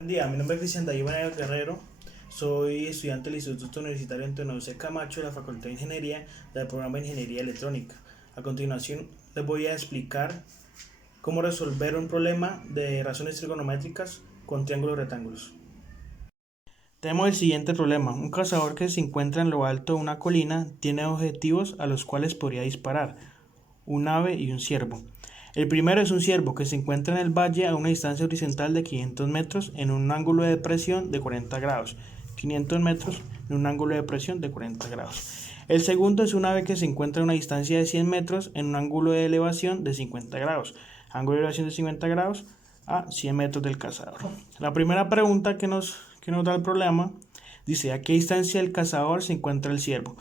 Buen día, mi nombre es Cristian David Guerrero, soy estudiante del Instituto Universitario Antonio José Camacho de la Facultad de Ingeniería del programa de Ingeniería Electrónica. A continuación les voy a explicar cómo resolver un problema de razones trigonométricas con triángulos rectángulos. Tenemos el siguiente problema. Un cazador que se encuentra en lo alto de una colina tiene objetivos a los cuales podría disparar: un ave y un ciervo. El primero es un ciervo que se encuentra en el valle a una distancia horizontal de 500 metros en un ángulo de depresión de 40 grados. 500 metros en un ángulo de depresión de 40 grados. El segundo es un ave que se encuentra a una distancia de 100 metros en un ángulo de elevación de 50 grados. Ángulo de elevación de 50 grados a 100 metros del cazador. La primera pregunta que nos da el problema dice: ¿a qué distancia del cazador se encuentra el ciervo?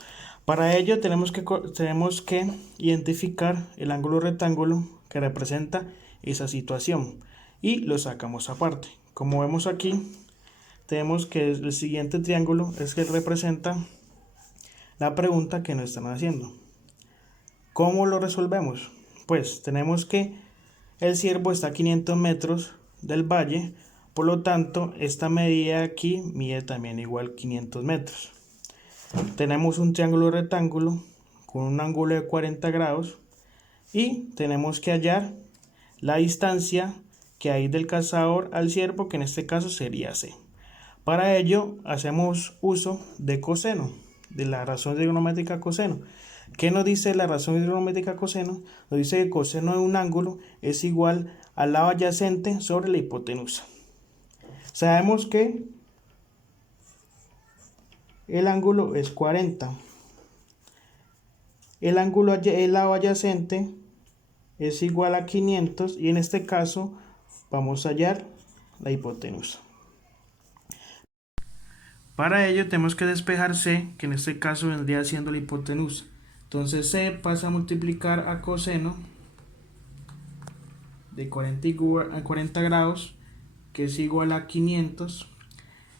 Para ello tenemos que identificar el ángulo rectángulo que representa esa situación y lo sacamos aparte. Como vemos aquí, tenemos que el siguiente triángulo es que representa la pregunta que nos están haciendo. ¿Cómo lo resolvemos? Pues tenemos que el ciervo está a 500 metros del valle, por lo tanto esta medida aquí mide también igual 500 metros. Tenemos un triángulo rectángulo con un ángulo de 40 grados y tenemos que hallar la distancia que hay del cazador al ciervo, que en este caso sería C. Para ello hacemos uso de coseno, de la razón trigonométrica coseno. ¿Qué nos dice la razón trigonométrica coseno? Nos dice que coseno de un ángulo es igual al lado adyacente sobre la hipotenusa. Sabemos que el ángulo es 40. El lado adyacente es igual a 500 y en este caso vamos a hallar la hipotenusa. Para ello tenemos que despejar C, que en este caso vendría siendo la hipotenusa. Entonces C pasa a multiplicar a coseno de 40 grados, que es igual a 500,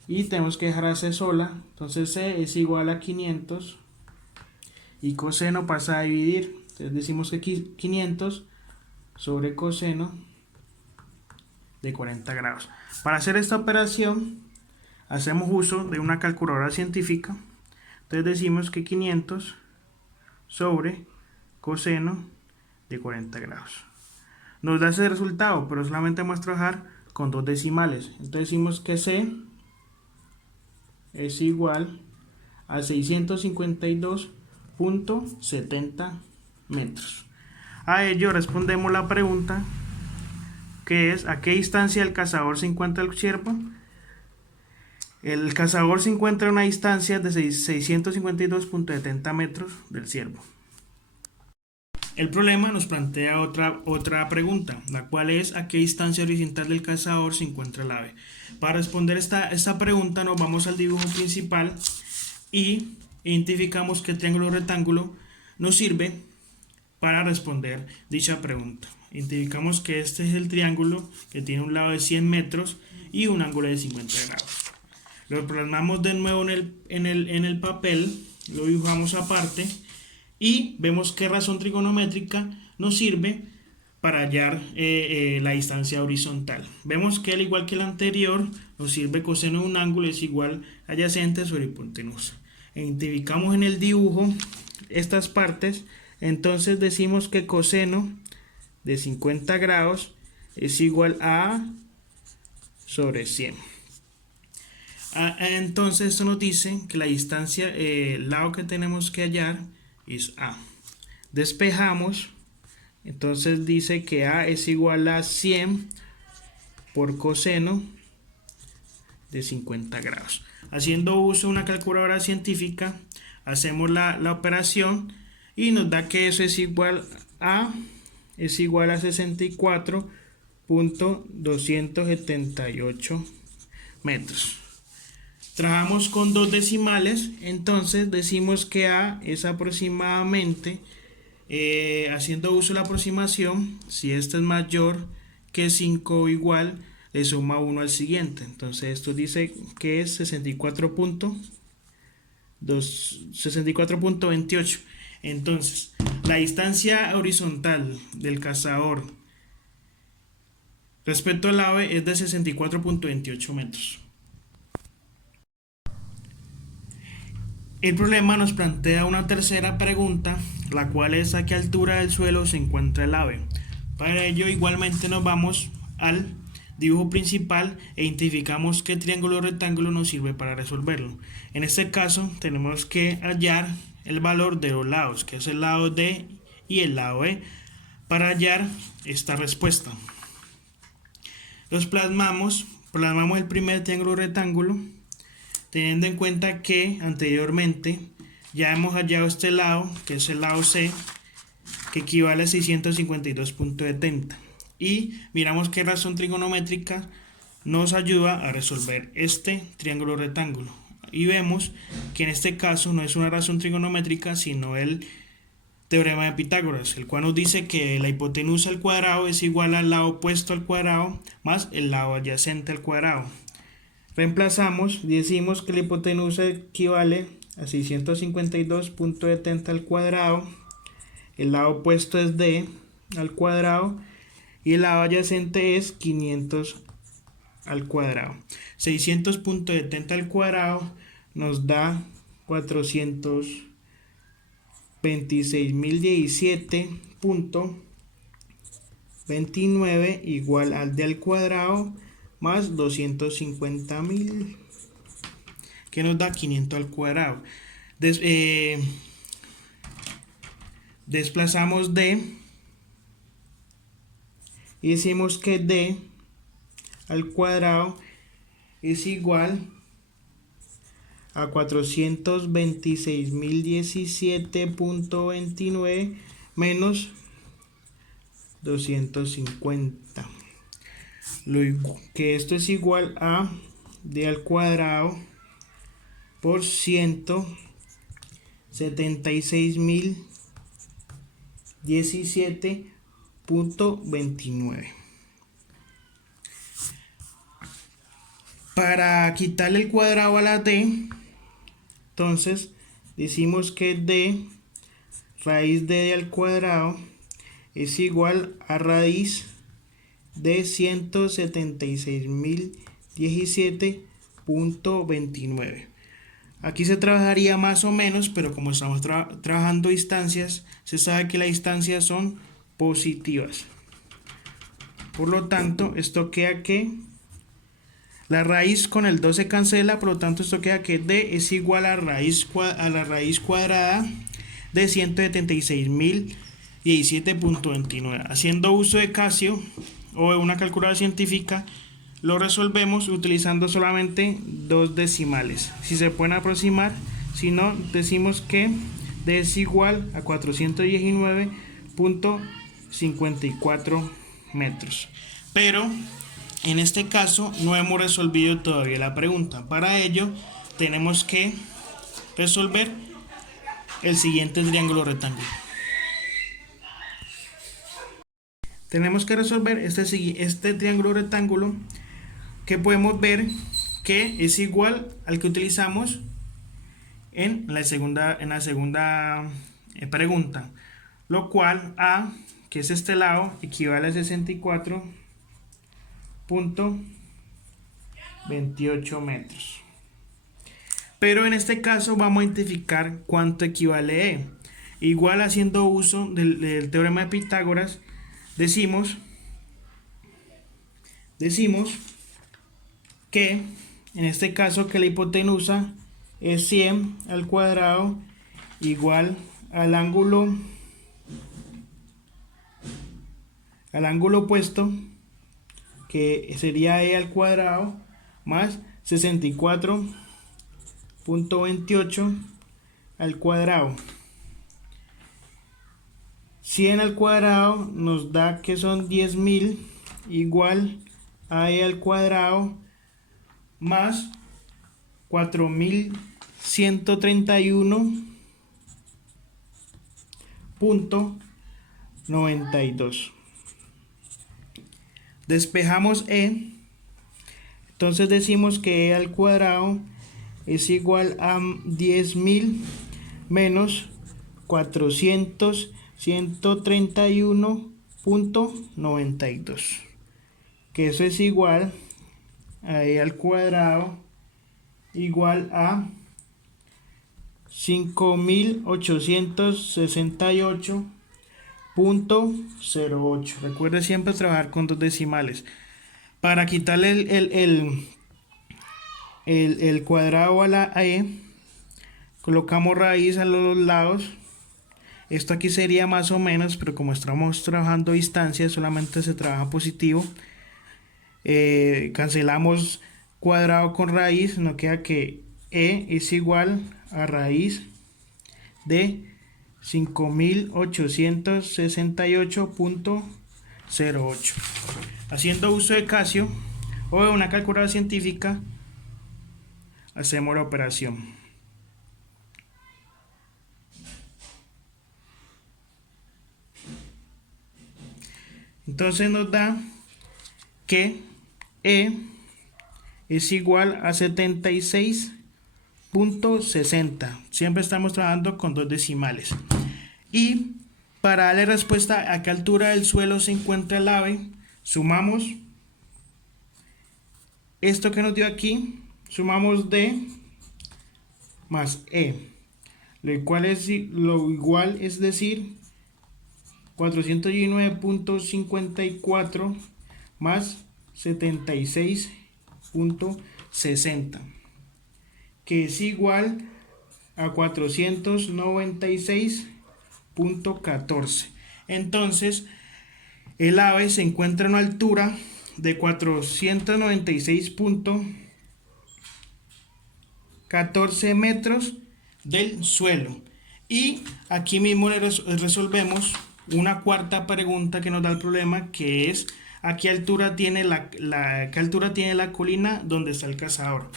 y tenemos que dejar a C sola. Entonces C es igual a 500 y coseno pasa a dividir. Entonces decimos que 500 sobre coseno de 40 grados. Para hacer esta operación hacemos uso de una calculadora científica. Entonces decimos que 500 sobre coseno de 40 grados nos da ese resultado, pero solamente vamos a trabajar con dos decimales. Entonces decimos que C es igual a 652.70 metros. A ello respondemos la pregunta, que es: ¿a qué distancia del cazador se encuentra el ciervo? El cazador se encuentra a una distancia de 652.70 metros del ciervo. El problema nos plantea otra pregunta, la cual es: ¿a qué distancia horizontal del cazador se encuentra el ave? Para responder esta pregunta nos vamos al dibujo principal y identificamos que el triángulo rectángulo nos sirve para responder dicha pregunta. Identificamos que este es el triángulo que tiene un lado de 100 metros y un ángulo de 50 grados. Lo plasmamos de nuevo en el papel, lo dibujamos aparte y vemos qué razón trigonométrica nos sirve para hallar la distancia horizontal. Vemos que al igual que el anterior nos sirve coseno de un ángulo es igual adyacente sobre hipotenusa. Identificamos en el dibujo estas partes, entonces decimos que coseno de 50 grados es igual a A sobre 100. Entonces esto nos dice que la distancia, el lado que tenemos que hallar es A. Despejamos, entonces dice que A es igual a 100 por coseno de 50 grados. Haciendo uso de una calculadora científica, hacemos la operación y nos da que eso es igual a 64.278 metros. Trabajamos con dos decimales, entonces decimos que A es aproximadamente, haciendo uso de la aproximación, si esta es mayor que 5 o igual, le suma 1 al siguiente. Entonces esto dice que es 64.28. Entonces la distancia horizontal del cazador respecto al lado B es de 64.28 metros. El problema nos plantea una tercera pregunta, la cual es a qué altura del suelo se encuentra el ave. Para ello igualmente nos vamos al dibujo principal e identificamos qué triángulo rectángulo nos sirve para resolverlo. En este caso tenemos que hallar el valor de los lados, que es el lado D y el lado E, para hallar esta respuesta. Los plasmamos el primer triángulo rectángulo, teniendo en cuenta que anteriormente ya hemos hallado este lado, que es el lado C, que equivale a 652.70. Y miramos qué razón trigonométrica nos ayuda a resolver este triángulo rectángulo. Y vemos que en este caso no es una razón trigonométrica, sino el teorema de Pitágoras, el cual nos dice que la hipotenusa al cuadrado es igual al lado opuesto al cuadrado más el lado adyacente al cuadrado. Reemplazamos y decimos que la hipotenusa equivale a 652.70 al cuadrado, el lado opuesto es d al cuadrado y el lado adyacente es 500 al cuadrado. 600.70 al cuadrado nos da 426.017.29 igual al d al cuadrado más 250.000, que nos da 500 al cuadrado. Desplazamos d y decimos que d al cuadrado es igual a 426.017.29 menos 250. Que esto es igual a d al cuadrado por 176.017.29. Para quitarle el cuadrado a la d, entonces decimos que d raíz de d al cuadrado es igual a raíz de 176.017.29. Aquí se trabajaría más o menos, pero como estamos trabajando distancias, se sabe que las distancias son positivas. Por lo tanto, esto queda que la raíz con el 2 se cancela, por lo tanto esto queda que d es igual a la raíz cuadrada de 176.017.29. Haciendo uso de Casio o de una calculadora científica, lo resolvemos utilizando solamente dos decimales. Si se pueden aproximar, si no, decimos que d es igual a 419.54 metros. Pero en este caso no hemos resolvido todavía la pregunta. Para ello tenemos que resolver el siguiente triángulo rectángulo. Tenemos que resolver este triángulo rectángulo, que podemos ver que es igual al que utilizamos en la segunda pregunta, lo cual a, que es este lado, equivale a 64.28 metros. Pero en este caso vamos a identificar cuánto equivale E. Igual, haciendo uso del teorema de Pitágoras, decimos que en este caso que la hipotenusa es 100 al cuadrado igual al ángulo opuesto, que sería e al cuadrado, más 64.28 al cuadrado. 100 al cuadrado nos da que son 10.000 igual a e al cuadrado más 4.131.92. Despejamos e, entonces decimos que e al cuadrado es igual a 10.000 menos 431.92. que eso es igual a e al cuadrado igual a 5868.08. Recuerde siempre trabajar con dos decimales. Para quitarle el cuadrado a la e, colocamos raíz a los lados. Esto aquí sería más o menos, pero como estamos trabajando a distancia, solamente se trabaja positivo. Cancelamos cuadrado con raíz, nos queda que e es igual a raíz de 5868.08. Haciendo uso de Casio o de una calculadora científica, hacemos la operación. Entonces nos da que E es igual a 76.60. Siempre estamos trabajando con dos decimales. Y para darle respuesta a qué altura del suelo se encuentra el ave, sumamos esto que nos dio aquí, sumamos D más E, lo igual es decir 419.54 más 76.60, que es igual a 496.14. Entonces el ave se encuentra a una altura de 496.14 metros del suelo. Y aquí mismo resolvemos una cuarta pregunta que nos da el problema, que es a qué altura tiene qué altura tiene la colina donde está el cazador.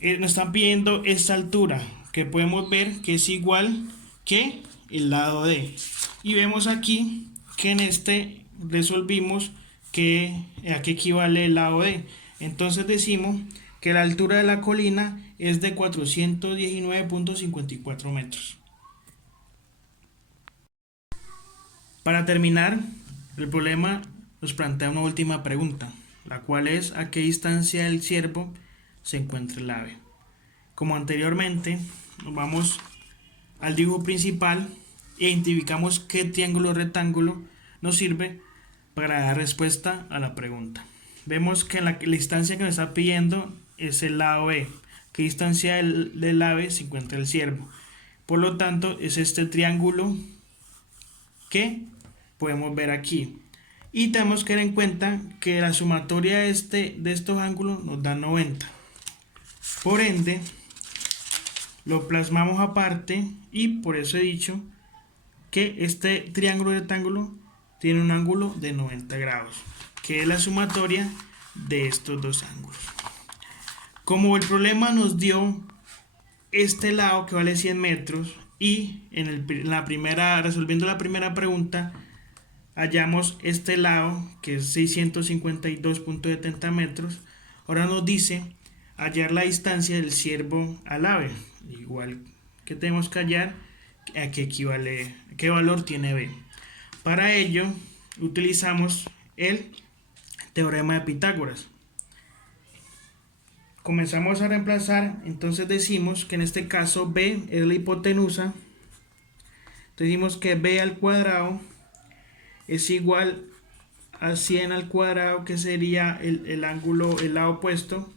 Nos están pidiendo esta altura, que podemos ver que es igual que el lado D. Y vemos aquí que en este resolvimos que a qué equivale el lado D. Entonces decimos que la altura de la colina es de 419.54 metros. Para terminar, el problema nos plantea una última pregunta, la cual es a qué distancia del ciervo se encuentra el ave. Como anteriormente, nos vamos al dibujo principal e identificamos qué triángulo rectángulo nos sirve para dar respuesta a la pregunta. Vemos que la distancia que nos está pidiendo es el lado E. ¿Qué distancia del ave se encuentra el ciervo? Por lo tanto, es este triángulo que podemos ver aquí. Y tenemos que tener en cuenta que la sumatoria de estos ángulos nos da 90. Por ende, lo plasmamos aparte y por eso he dicho que este triángulo rectángulo tiene un ángulo de 90 grados, que es la sumatoria de estos dos ángulos. Como el problema nos dio este lado que vale 100 metros y resolviendo la primera pregunta hallamos este lado que es 652.70 metros, ahora nos dice hallar la distancia del ciervo al ave, igual que tenemos que hallar a qué equivale, qué valor tiene B. Para ello utilizamos el teorema de Pitágoras. Comenzamos a reemplazar, entonces decimos que en este caso B es la hipotenusa, decimos que B al cuadrado es igual a 100 al cuadrado, que sería el ángulo, el lado opuesto,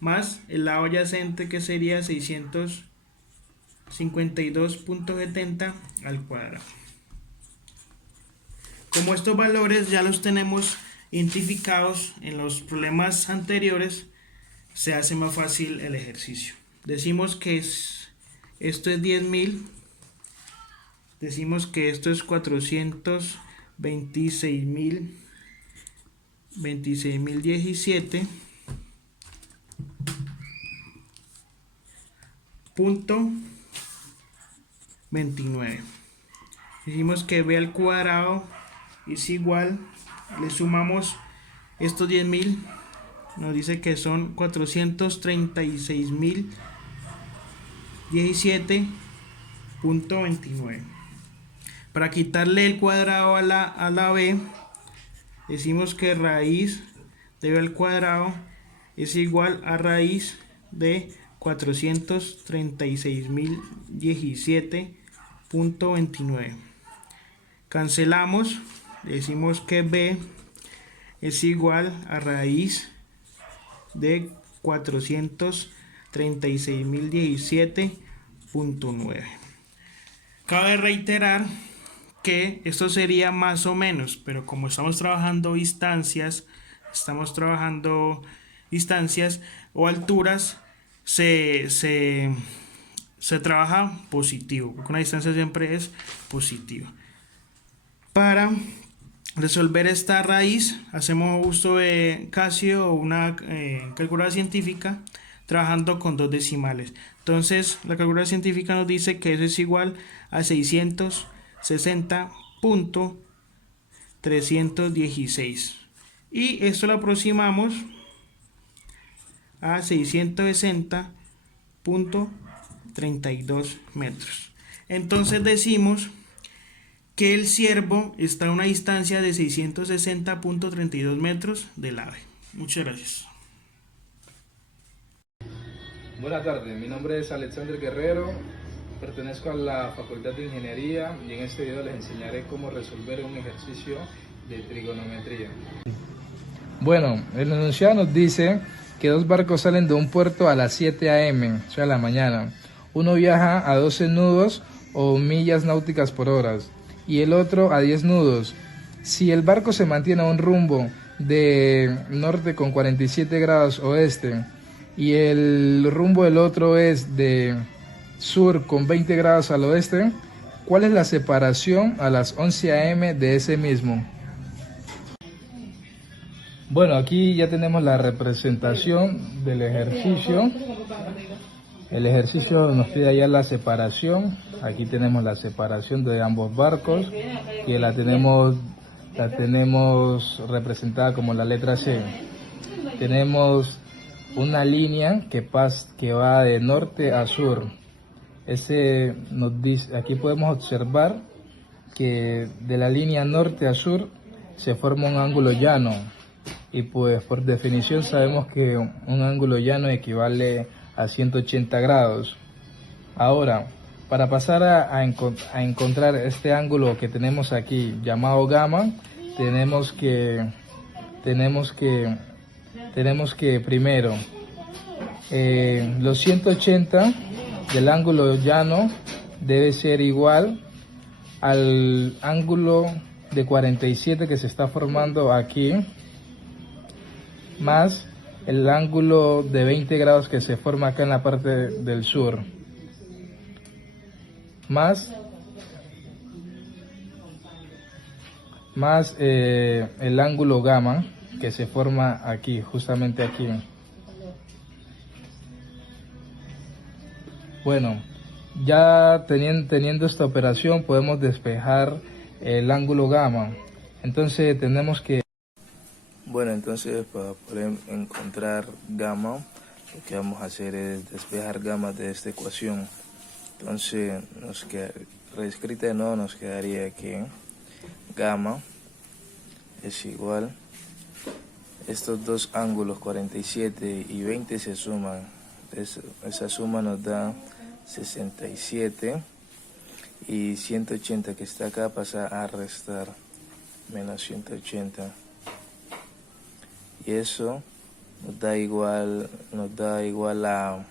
más el lado adyacente, que sería 652.70 al cuadrado. Como estos valores ya los tenemos identificados en los problemas anteriores, se hace más fácil el ejercicio. Decimos que esto es 10.000, decimos que esto es 426.017.29. Decimos que b al cuadrado es igual, le sumamos estos 10.000, nos dice que son 436.017.29. Para quitarle el cuadrado a la b, decimos que raíz de b al cuadrado es igual a raíz de 436.017.29. Cancelamos, decimos que b es igual a raíz de 436.017.9. Cabe reiterar que esto sería más o menos, pero como estamos trabajando distancias o alturas, se trabaja positivo, porque una distancia siempre es positiva. Para resolver esta raíz, hacemos uso de Casio o una calculadora científica, trabajando con dos decimales. Entonces, la calculadora científica nos dice que eso es igual a 660.316. Y esto lo aproximamos a 660.32 metros. Entonces decimos que el ciervo está a una distancia de 660.32 metros del ave. Muchas gracias. Buenas tardes, mi nombre es Alexander Guerrero, pertenezco a la Facultad de Ingeniería y en este video les enseñaré cómo resolver un ejercicio de trigonometría. Bueno, el enunciado nos dice que dos barcos salen de un puerto a las 7 a.m., o sea, a la mañana. Uno viaja a 12 nudos o millas náuticas por hora y el otro a 10 nudos. Si el barco se mantiene a un rumbo de norte con 47 grados oeste y el rumbo del otro es de sur con 20 grados al oeste, ¿cuál es la separación a las 11 a.m. de ese mismo? Bueno, aquí ya tenemos la representación del ejercicio. El ejercicio nos pide allá la separación. Aquí tenemos la separación de ambos barcos, que la tenemos representada como la letra C. Tenemos una línea que va de norte a sur. Aquí podemos observar que de la línea norte a sur se forma un ángulo llano. Y pues por definición sabemos que un ángulo llano equivale a 180 grados. Ahora, para pasar a encontrar este ángulo que tenemos aquí llamado gamma, tenemos que primero los 180 del ángulo llano debe ser igual al ángulo de 47 que se está formando aquí, más el ángulo de 20 grados que se forma acá en la parte del sur, más el ángulo gamma que se forma aquí, justamente aquí. Bueno, ya teniendo esta operación podemos despejar el ángulo gamma. Entonces tenemos que... Bueno, entonces para poder encontrar gamma, lo que vamos a hacer es despejar gamma de esta ecuación. Entonces, reescrita de nuevo, nos quedaría que gamma es igual, estos dos ángulos 47 y 20 se suman, esa suma nos da 67 y 180 que está acá pasa a restar, menos 180. Y eso nos da igual a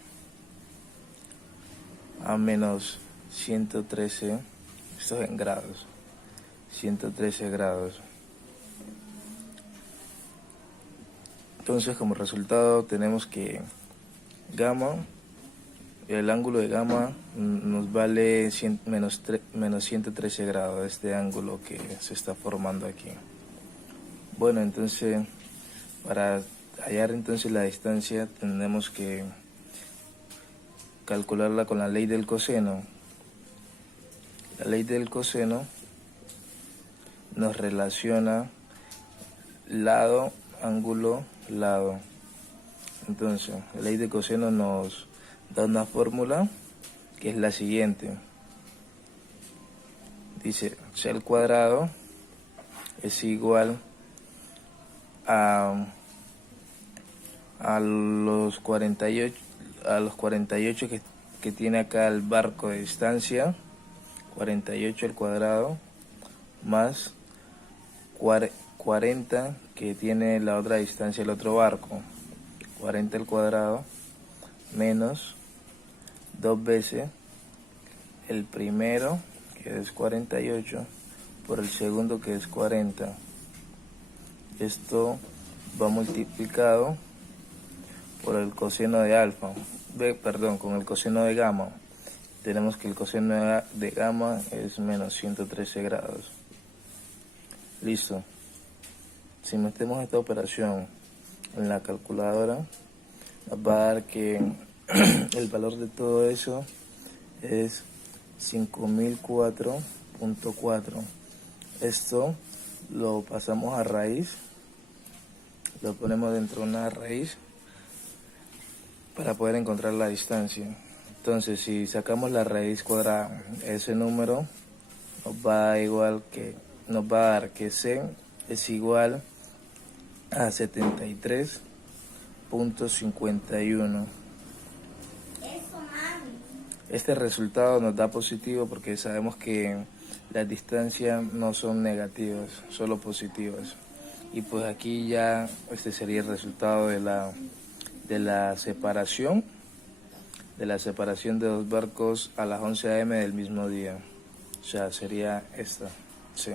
menos 113, esto es en grados, 113 grados. Entonces como resultado tenemos que gamma, el ángulo de gamma nos vale menos 113 grados, este ángulo que se está formando aquí. Bueno, entonces para hallar entonces la distancia tenemos que calcularla con la ley del coseno. La ley del coseno nos relaciona lado, ángulo, lado. Entonces la ley del coseno nos da una fórmula que es la siguiente. Dice c al cuadrado es igual a a los 48 que tiene acá el barco de distancia, 48 al cuadrado, más 40 que tiene la otra distancia el otro barco, 40 al cuadrado, menos 2 veces el primero, que es 48, por el segundo, que es 40. Esto va multiplicado por el coseno de alfa, con el coseno de gamma. Tenemos que el coseno de gamma es menos 113 grados. Listo. Si metemos esta operación en la calculadora, nos va a dar que el valor de todo eso es 5004.4. Esto lo pasamos a raíz, lo ponemos dentro de una raíz para poder encontrar la distancia. Entonces, si sacamos la raíz cuadrada de ese número, nos va a dar que C es igual a 73.51. Este resultado nos da positivo porque sabemos que las distancias no son negativas, solo positivas. Y pues aquí ya este sería el resultado de la separación de dos barcos a las 11 a.m. del mismo día. O sea, sería esta, sí.